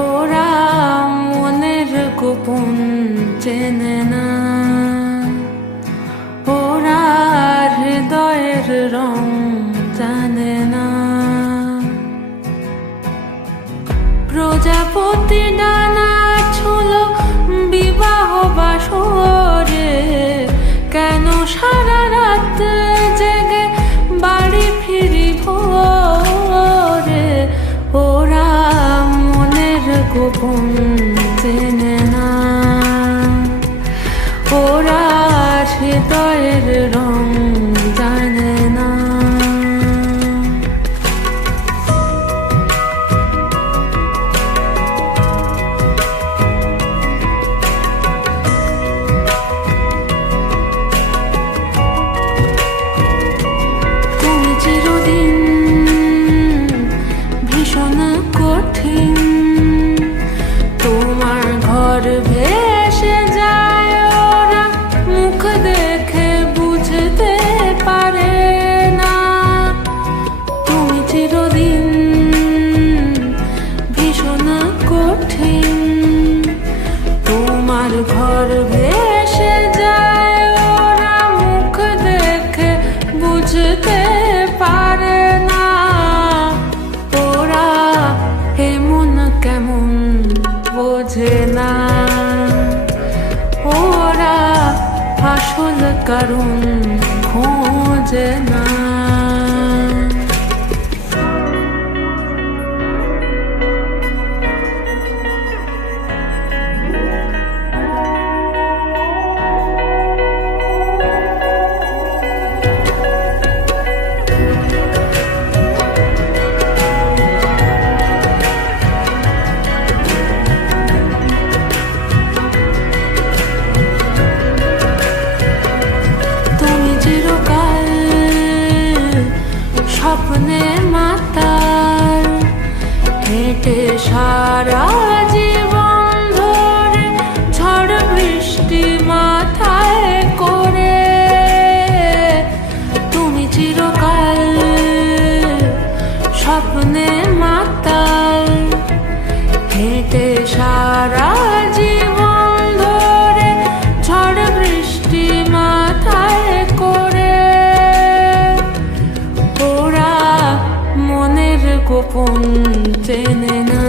ওরা মনের গোপন চেনে না, ওরা হৃদয়ের রং জানে না। প্রজাপতি ডানা ছুলো বিবাহ বাসরে, কেন সারা রাত জেগে বাড়ি ফিরি ভোরে। ওরা মনের গোপন চেনে না, ওরা হৃদয়ের রং জানে না। চিরদিন ভীষণ কঠিন, তোমার ঘর ভেসে যায়, ওরা মুখ দেখে বুঝতে পারে না। তুমি চিরদিন ভীষণ কঠিন, তোমার ঘর ভেসে যায়, ওরা মুখ দেখে বুঝতে পারে না। ওরা এমন কেমন বোঝে না, ওরা আসল কারণ খোঁজে না। স্বপ্নে মাতাল হেঁটে সারা জীবন ধরে, ঝড় বৃষ্টি মাথায় করে। তুমি চিরকাল স্বপ্নে মাতাল হেঁটে সারা জীবন ধরে, ঝড় বৃষ্টি মাথায় করে। গোপন চেনে না,